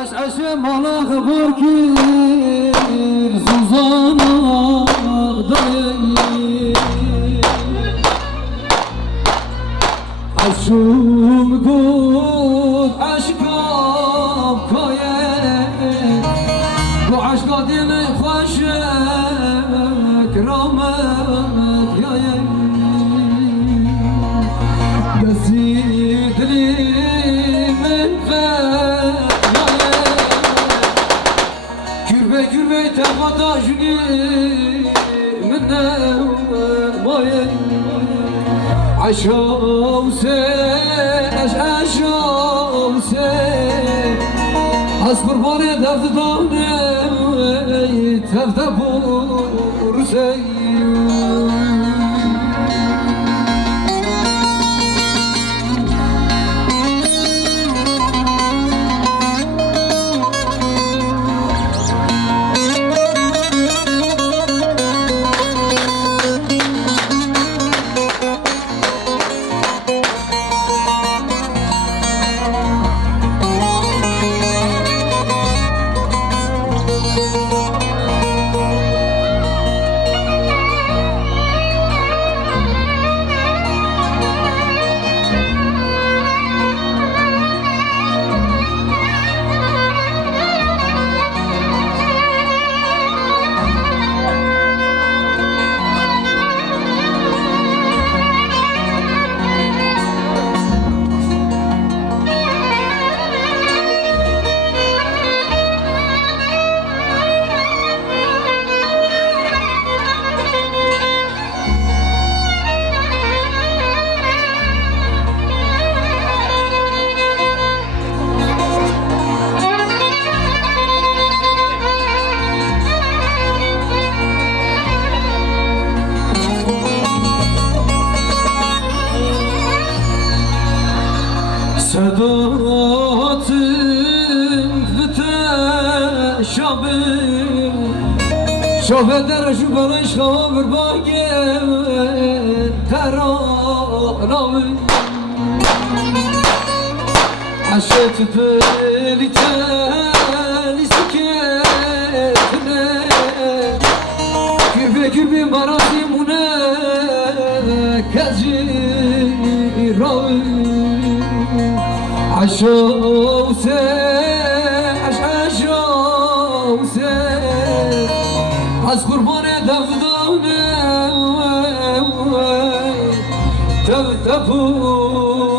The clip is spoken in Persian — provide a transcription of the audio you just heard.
اش مالا خبر کی زوزانا دایی اشوم گود عشقام کایه گو عشقا دل خوشه کرامت یایه دستی دلی من فر Gürbe tevada jüni minne maye aşav se aşav se az kurbane devdane tevde burse Sedatın bite şabim Şofet derşu barış kavur bagim Teranavim Aşet teli teli siketine Gürbe marazimune Keziravim عشاو سه عشاو سه از قربان دودانه تفتفو